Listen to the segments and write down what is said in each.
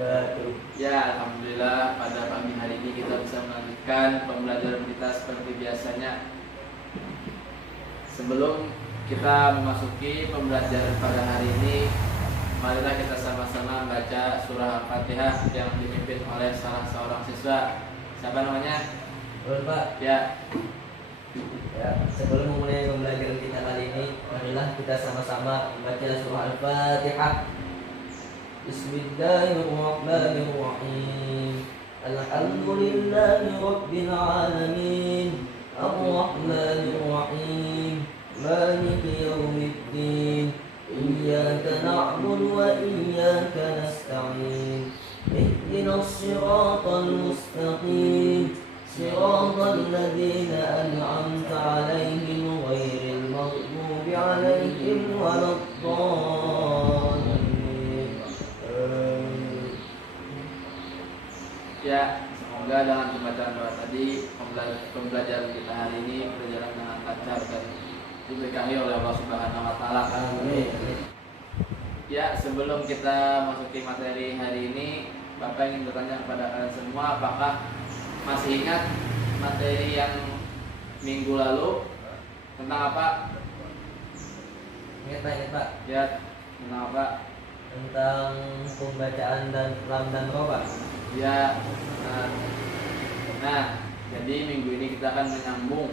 wabarakatuh. Ya, alhamdulillah pada pagi hari ini kita bisa melanjutkan pembelajaran kita seperti biasanya. Sebelum kita memasuki pembelajaran pada hari ini, marilah kita sama-sama baca surah Al-Fatihah yang dipimpin oleh salah seorang siswa. Siapa namanya? Pak. Ya. Sebelum memulai pembelajaran kita kali ini, marilah kita sama-sama membaca surah Al-Fatihah. Bismillahirrahmanirrahim. Alhamdulillahi rabbil alamin. Ar-Rahmanir Rahim. Maliki yaumiddin. Iyyaka na'budu wa iyyaka nasta'in. Ihdinas siratal mustaqim. Siratal ladzina an'amta 'alaihim ghairil maghdubi 'alaihim waladdallin. Ya, semoga dengan pembacaan doa tadi pembelajaran kita hari ini berjalan dengan lancar dan diberkahi oleh Allah Subhanahu wa taala. Amin. Ya, sebelum kita masuki materi hari ini, Bapak ingin bertanya kepada kalian semua, apakah masih ingat materi yang minggu lalu tentang apa? Ingat Pak. Ya, tentang apa? Tentang pembacaan dan lam dan ro, Pak. Ya, nah, jadi minggu ini kita akan menyambung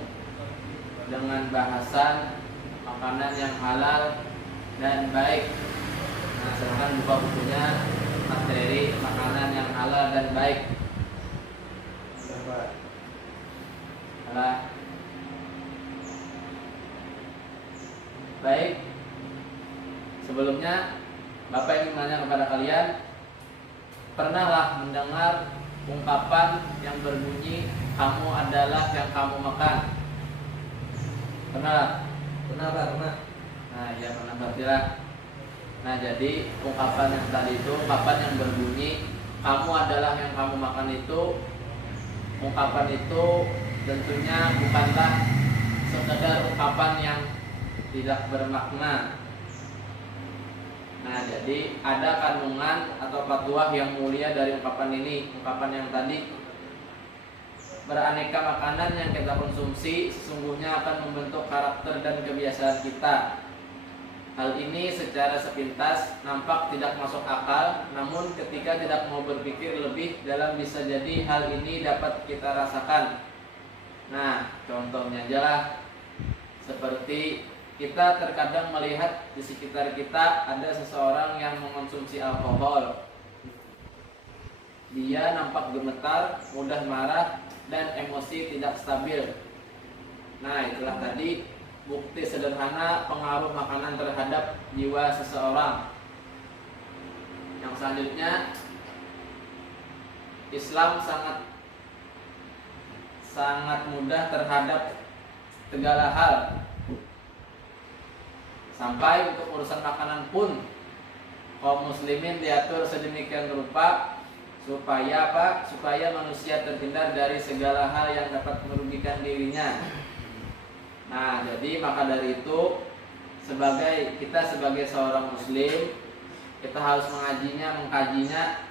dengan bahasan makanan yang halal dan baik. Nah, silahkan buka bukunya, materi makanan yang halal dan baik. Nah, baik. Sebelumnya, Bapak ingin menanya kepada kalian, pernahlah mendengar ungkapan yang berbunyi kamu adalah yang kamu makan? Pernah? Pernah, Pak, pernah. Nah, ya pernah berarti. Nah, jadi ungkapan yang tadi itu, ungkapan yang berbunyi kamu adalah yang kamu makan itu, ungkapan itu tentunya bukanlah sekedar ungkapan yang tidak bermakna. Nah, jadi ada kandungan atau fatwa yang mulia dari ungkapan ini. Ungkapan yang tadi, beraneka makanan yang kita konsumsi sesungguhnya akan membentuk karakter dan kebiasaan kita. Hal ini secara sepintas nampak tidak masuk akal, namun ketika tidak mau berpikir lebih dalam bisa jadi hal ini dapat kita rasakan. Nah, contohnya aja lah, seperti kita terkadang melihat di sekitar kita ada seseorang yang mengonsumsi alkohol. Dia nampak gemetar, mudah marah, dan emosi tidak stabil. Nah, itulah tadi bukti sederhana pengaruh makanan terhadap jiwa seseorang. Yang selanjutnya, Islam sangat mudah terhadap segala hal. Sampai untuk urusan makanan pun kaum muslimin diatur sedemikian rupa supaya apa? Supaya manusia terhindar dari segala hal yang dapat merugikan dirinya. Nah, jadi maka dari itu kita sebagai seorang muslim, kita harus mengajinya, mengkajinya,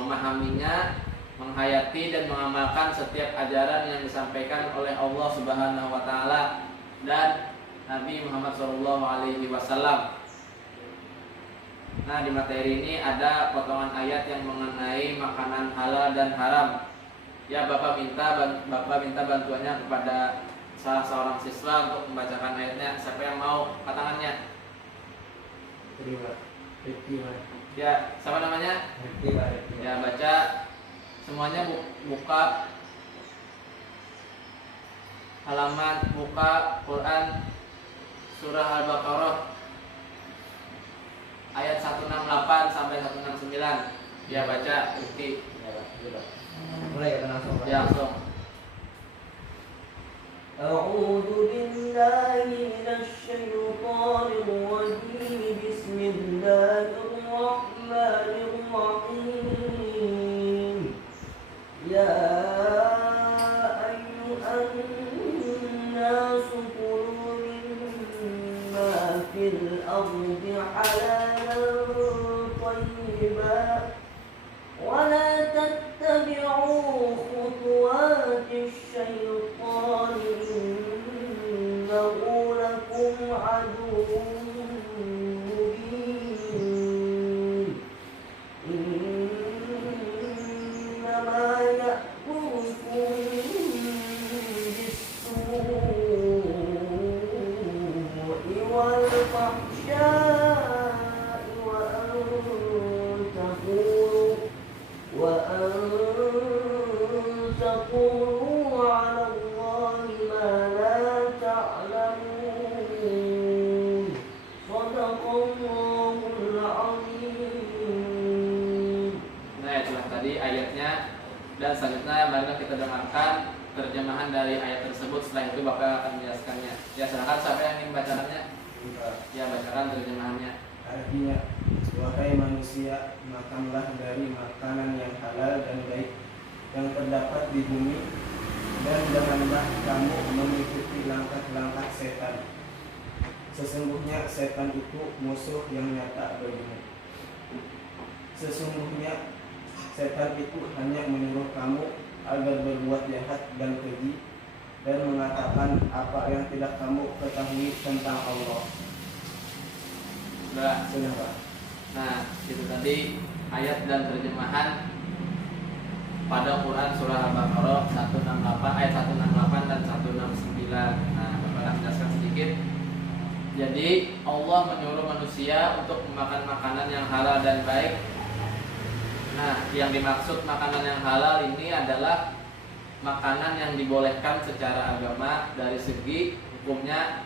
memahaminya, menghayati dan mengamalkan setiap ajaran yang disampaikan oleh Allah Subhanahu wa taala dan Nabi Muhammad SAW. Nah, di materi ini ada potongan ayat yang mengenai makanan halal dan haram. Ya, Bapak minta bantuannya kepada salah seorang siswa untuk membacakan ayatnya. Siapa yang mau tangannya? Rifki, Pak. Ya, siapa namanya? Rifki, Pak. Ya, baca semuanya, buka halaman, buka Quran surah Al-Baqarah ayat 168 sampai 169. Ya, baca Rifki. Mulai kita langsung. Ya, langsung. A'udzu billahi minasy syaithanir rajim. Bismillahirrahmanirrahim. Ya ayyuhan nasu kulu mimma fil ardi halalan thayyiban tadi ayatnya, dan selanjutnya marilah kita dengarkan terjemahan dari ayat tersebut. Setelah itu Bapak akan menjelaskannya. Ya, silakan siapa yang ingin bacakannya? Ya, bacakan terjemahannya. Artinya, wahai manusia, makanlah dari makanan yang halal dan baik yang terdapat di bumi, dan janganlah kamu mengikuti langkah-langkah setan. Sesungguhnya setan itu musuh yang nyata bagimu. Sesungguhnya setan itu hanya menyuruh kamu agar berbuat jahat dan keji, dan mengatakan apa yang tidak kamu ketahui tentang Allah. Sudah, Pak. Nah, itu tadi ayat dan terjemahan pada Quran surah Al-Baqarah 168 ayat 168 dan 169. Nah, Bapak akan jelaskan sedikit. Jadi Allah menyuruh manusia untuk memakan makanan yang halal dan baik. Nah, yang dimaksud makanan yang halal ini adalah makanan yang dibolehkan secara agama dari segi hukumnya,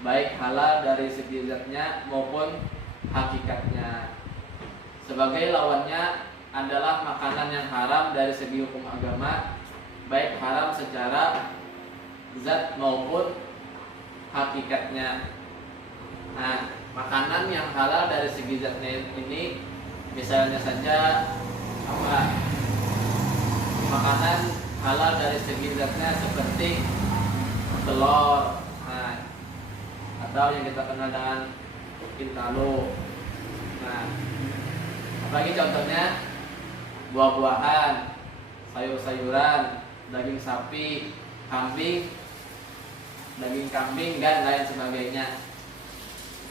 baik halal dari segi zatnya maupun hakikatnya. Sebagai lawannya adalah makanan yang haram dari segi hukum agama, baik haram secara zat maupun hakikatnya. Nah, makanan yang halal dari segi zatnya ini misalnya saja apa? Makanan halal dari segi zatnya seperti telur, nah, atau yang kita kenal dengan intalo. Nah, apalagi contohnya buah-buahan, sayur-sayuran, daging sapi, kambing, daging kambing dan lain sebagainya.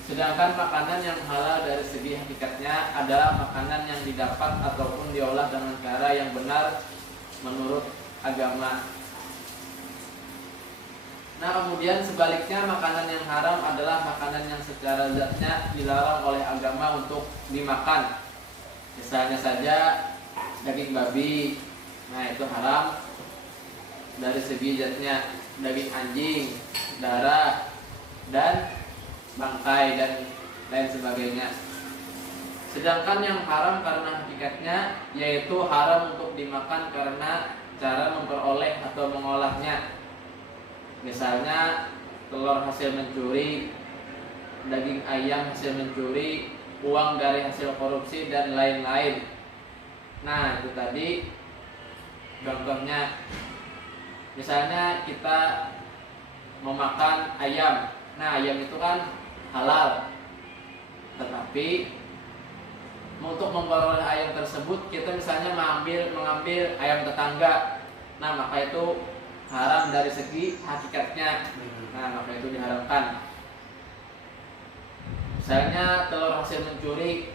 Sedangkan makanan yang halal dari segi hakikatnya adalah makanan yang didapat ataupun diolah dengan cara yang benar menurut agama. Nah, kemudian sebaliknya makanan yang haram adalah makanan yang secara zatnya dilarang oleh agama untuk dimakan. Misalnya saja daging babi, nah itu haram dari segi zatnya. Daging anjing, darah, dan bangkai dan lain sebagainya. Sedangkan yang haram karena hakikatnya yaitu haram untuk dimakan karena cara memperoleh atau mengolahnya. Misalnya telur hasil mencuri, daging ayam hasil mencuri, uang dari hasil korupsi dan lain-lain. Nah, itu tadi contohnya. Misalnya kita memakan ayam. Nah, ayam itu kan halal. Tetapi untuk memperoleh ayam tersebut kita misalnya mengambil ayam tetangga. Nah, maka itu haram dari segi hakikatnya. Nah, maka itu diharamkan. Misalnya telur hasil mencuri,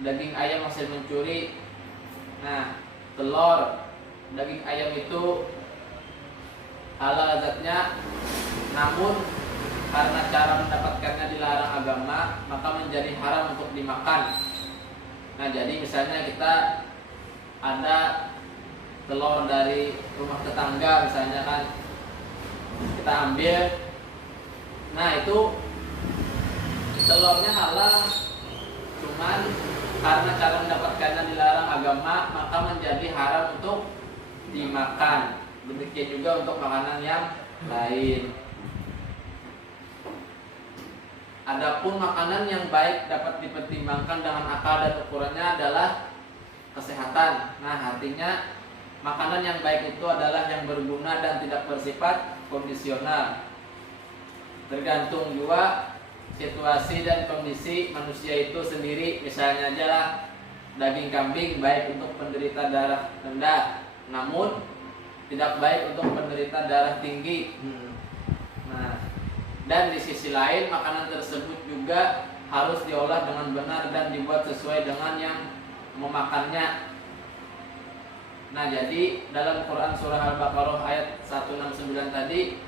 daging ayam hasil mencuri. Nah, telur, daging ayam itu halal zatnya, namun karena cara mendapatkannya dilarang agama, maka menjadi haram untuk dimakan. Nah, jadi misalnya kita ada telur dari rumah tetangga misalnya kan, kita ambil. Nah, itu telurnya halal, cuman karena cara mendapatkannya dilarang agama, maka menjadi haram untuk dimakan. Demikian juga untuk makanan yang lain. Adapun makanan yang baik dapat dipertimbangkan dengan akal dan ukurannya adalah kesehatan. Nah, artinya makanan yang baik itu adalah yang berguna dan tidak bersifat kondisional. Tergantung juga situasi dan kondisi manusia itu sendiri. Misalnya aja lah, daging kambing baik untuk penderita darah rendah, namun tidak baik untuk penderita darah tinggi. Nah, dan di sisi lain makanan tersebut juga harus diolah dengan benar dan dibuat sesuai dengan yang memakannya. Nah, jadi dalam Quran surah Al-Baqarah ayat 169 tadi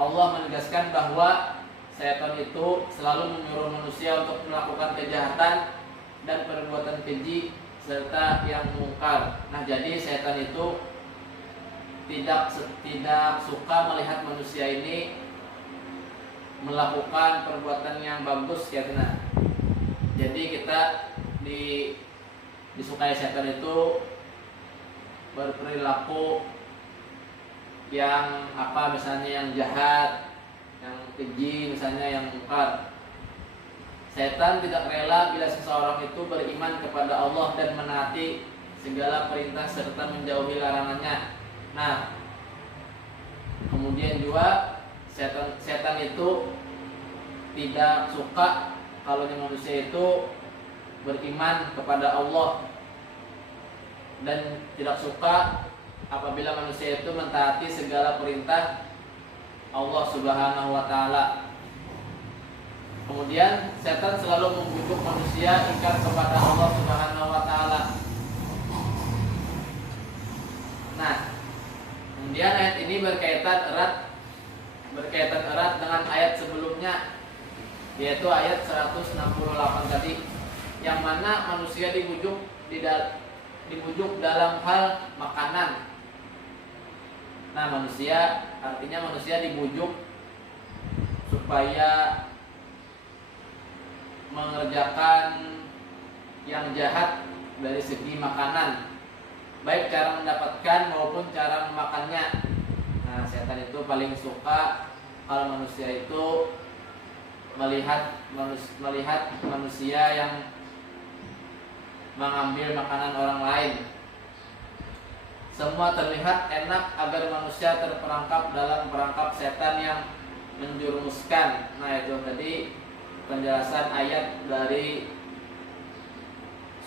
Allah menegaskan bahwa setan itu selalu menyuruh manusia untuk melakukan kejahatan dan perbuatan keji serta yang mungkar. Nah, jadi setan itu tidak suka melihat manusia ini melakukan perbuatan yang bagus ya. Jadi kita disukai setan itu berperilaku yang misalnya yang jahat, yang keji, misalnya yang mungkar. Setan tidak rela bila seseorang itu beriman kepada Allah dan menaati segala perintah serta menjauhi larangannya. Nah, kemudian juga setan itu tidak suka kalau manusia itu beriman kepada Allah, dan tidak suka apabila manusia itu mentaati segala perintah Allah Subhanahu wa taala. Kemudian setan selalu membujuk manusia ingkar kepada Allah Subhanahu wa taala. Nah, kemudian ayat ini berkaitan erat dengan ayat sebelumnya, yaitu ayat 168 tadi, yang mana manusia dibujuk dalam hal makanan. Nah, artinya manusia dibujuk supaya mengerjakan yang jahat dari segi makanan, baik cara mendapatkan maupun cara memakannya. Nah, setan itu paling suka kalau manusia itu melihat manusia yang mengambil makanan orang lain. Semua terlihat enak agar manusia terperangkap dalam perangkap setan yang menjerumuskan. Nah, itu tadi penjelasan ayat dari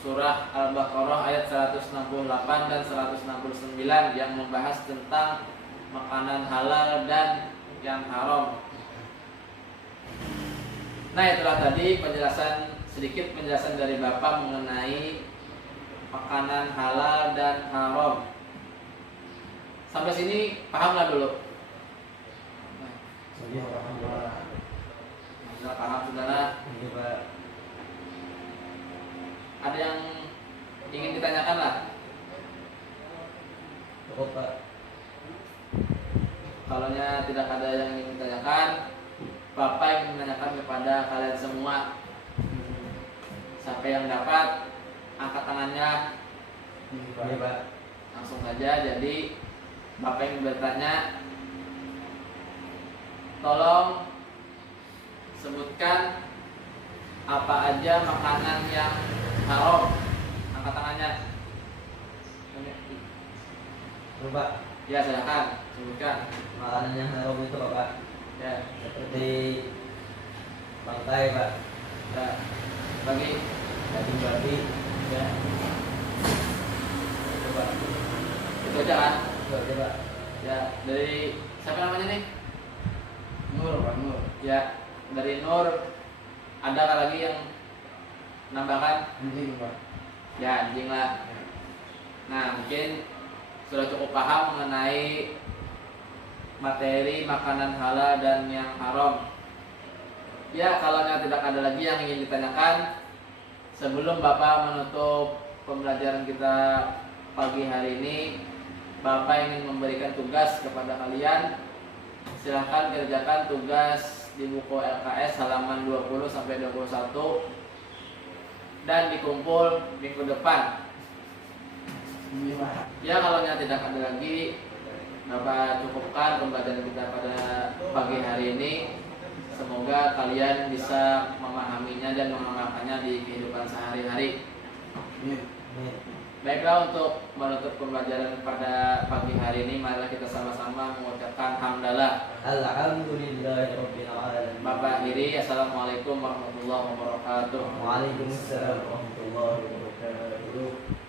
surah Al-Baqarah ayat 168 dan 169 yang membahas tentang makanan halal dan yang haram. Nah, itulah tadi sedikit penjelasan dari Bapak mengenai makanan halal dan haram. Sampai sini pahamlah dulu. Jadi alhamdulillah. Sudah paham saudara? Ini Pak. Ada yang ingin ditanyakan lah? Cukup Pak. Kalau tidak ada yang ingin ditanyakan, Bapak ingin menanyakan kepada kalian semua. Siapa yang dapat, angkat tangannya. Ini Pak. Langsung saja. Jadi Bapak yang bertanya, tolong sebutkan apa aja makanan yang haram. Angkat tangannya. Pak. Ya, silakan sebutkan. Makanan yang haram itu Pak. Ya, Seperti bangkai Pak. ya. Bagi Daging babi. ya. Coba. Itu aja kan? Itu aja Pak. Ya, dari siapa namanya nih? Nur, Pak Nur. Ya, dari Nur. Ada lagi yang nambahkan? Anjing, Pak. Ya, anjing lah. Nah, mungkin sudah cukup paham mengenai materi makanan halal dan yang haram. Ya, kalau tidak ada lagi yang ingin ditanyakan, sebelum Bapak menutup pembelajaran kita pagi hari ini, Bapak ingin memberikan tugas kepada kalian. Silahkan kerjakan tugas di buku LKS halaman 20 sampai 21 dan dikumpul minggu depan. Ya, kalau tidak ada lagi, Bapak cukupkan pembelajaran kita pada pagi hari ini. Semoga kalian bisa memahaminya dan mengamalkannya di kehidupan sehari-hari. Baiklah, untuk menutup pembelajaran pada pagi hari ini, marilah kita sama-sama mengucapkan hamdalah. Alhamdulillahirabbil alamin. Bapak akhiri, assalamualaikum warahmatullahi wabarakatuh. Waalaikumsalam warahmatullahi wabarakatuh.